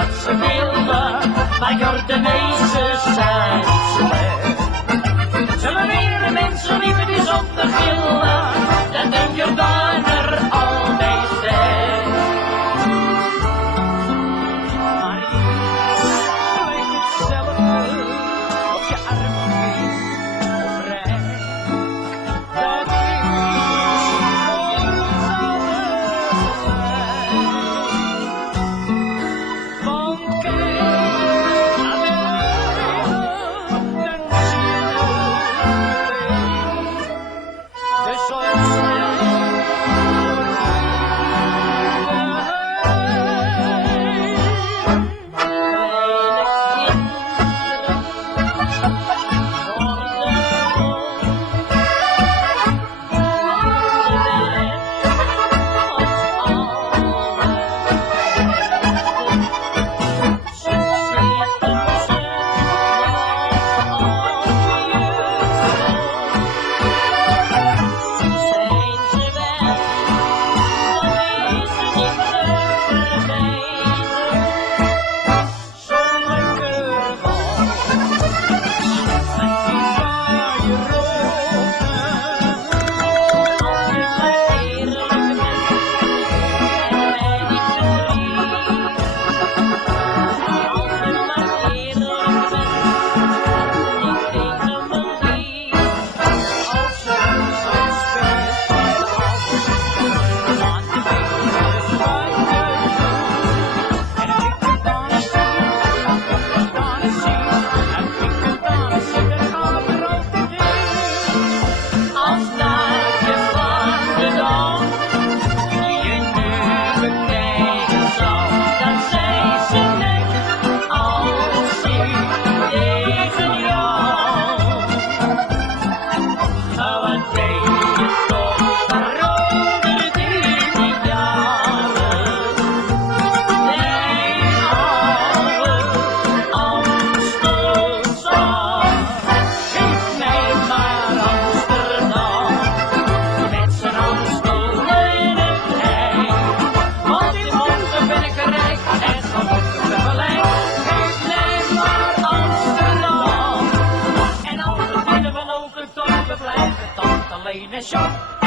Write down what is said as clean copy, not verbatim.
wat ze wilden, maar Jordanezen zijn niet slecht. Zullen weer mensen liepen die zonder gillen, dat een Jordaner al bij zegt. Maar je lijkt hetzelfde op je arm of rij. Dat is voor ons allebei. Want kijk naar beneden, dan zie je het. De zon schijnt door de alleen en zo.